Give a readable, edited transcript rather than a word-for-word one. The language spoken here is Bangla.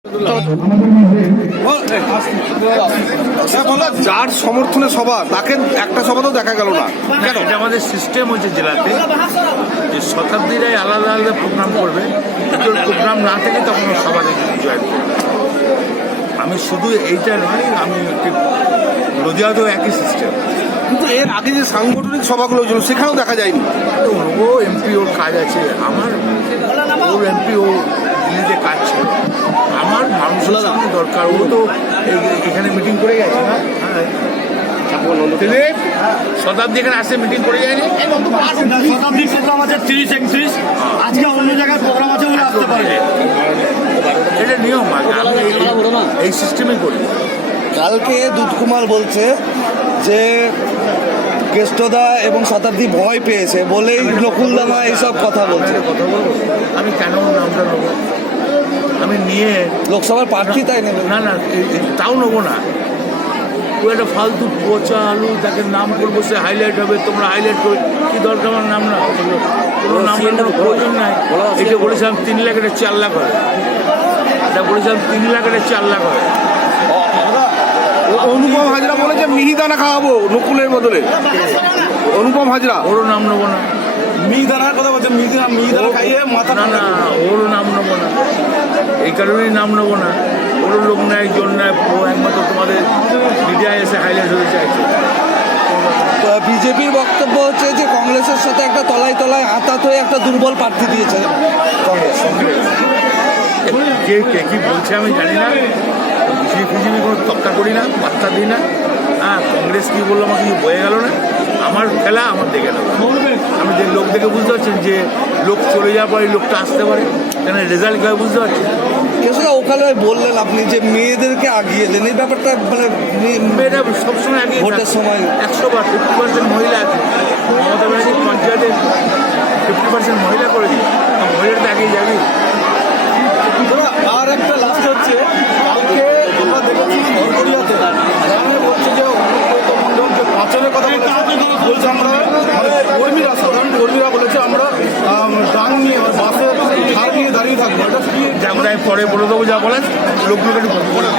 যার সমর্থনে সভা তাকে একটা সভাতেও দেখা গেল না কেন? এটা আমাদের সিস্টেম হচ্ছে জেলাতে যে শতাব্দীরাই আলাদা আলাদা প্রোগ্রাম করবে, প্রোগ্রাম না থেকে তখন সবাই জয়েন করবে। আমি শুধু এইটা নয়, আমি নদিয়াতেও একই সিস্টেম। কিন্তু এর আগে যে সাংগঠনিক সভাগুলো হয়েছিল সেখানেও দেখা যায়নি। ও এমপি, ওর কাজ আছে, আমার ওর এমপি ও দিল্লিতে কাজ ছিল, আমার মানুষের সামনে দরকার। ও তো এখানে মিটিং করে গেছে না, শতাব্দী এখানে আসে মিটিং করে যায়নি। শতাব্দী প্রোগ্রাম আছে 30-31, আজকে অন্য জায়গায় প্রোগ্রাম আছে বলে আসতে পারে। এটা নিয়ম আছে, আমি এই সিস্টেমে করি। কালকে দুধকুমার বলছে যে কেষ্টদা এবং শতাব্দী ভয় পেয়েছে বলেই নকুলদামা এইসব কথা বলছে। কথা বলবো আমি কেন নামটা নেবো? আমি নিয়ে লোকসভার প্রার্থী তাই নেবে না, তাও নেবো না। ও একটা ফালতু পচা আলু, তাকে নাম করবো, সে হাইলাইট হবে, তোমরা হাইলাইট করবে, কি দরকার আমার নাম না? কোনো নাম কোনো প্রয়োজন নাই। এটা বলেছিলাম 3 লাখ, এটা 4 লাখ হয়। এটা বলেছিলাম 3 লাখ, এটা 4 লাখ হয়। অনুপম হাজরা বলেছে মিহিদানা খাওয়াবো নকুলের বদলে। অনুপম হাজরা, ওরও নাম নেবো না। মিহিদানার কথা বলছে, মিহিদানা খাইয়ে মাথা না, ওরও নাম নেবো না। এই কারণেই নাম নেবো না। ওরও লোক নেয়, জন নেয়, ও একমাত্র তোমাদের মিডিয়ায় এসে হাইলাইট হতে চাইছে। বিজেপির বক্তব্য হচ্ছে যে কংগ্রেসের সাথে একটা তলায় তলায় আঁতাত হয়ে একটা দুর্বল প্রার্থী দিয়েছে কংগ্রেস। কে কি বলছে আমি জানি না, বিজেপি কোনো তক্তা করি না, পাত্তা দিই না। কংগ্রেস কি বললো আমার কিছু বয়ে গেল না, আমার খেলা আমার দেখে নেবো। আমি যে লোক দেখে বুঝতে পারছেন যে লোক চলে যাওয়ার পরে লোকটা আসতে পারে, কেন রেজাল্ট কীভাবে বুঝতে পারছি। কেষ্টদা ওখানে বললেন আপনি যে মেয়েদেরকে আগিয়ে দেন, এই ব্যাপারটা মানে মেয়েরা সবসময় আগে ভোটের সময় 100বার 50% মহিলা আছে। মমতা ব্যানার্জি পঞ্চায়েতে 50% মহিলা করেছে, মহিলাটা আগেই যাবে। আর একটা লাস্ট হচ্ছে, কালকে আমরা দেখেছি ধরপড়িয়াতে বলছে যে অনুব্রত মণ্ডল যে পাচারের কথা বলছে, আমরা কর্মীরা, সাধারণ কর্মীরা বলেছে আমরা ডাং নিয়ে বাসে ধার নিয়ে দাঁড়িয়ে থাকবো। এটা কি যা পরে বলে দেবো, যা বলেন লোকগুলোকে একটু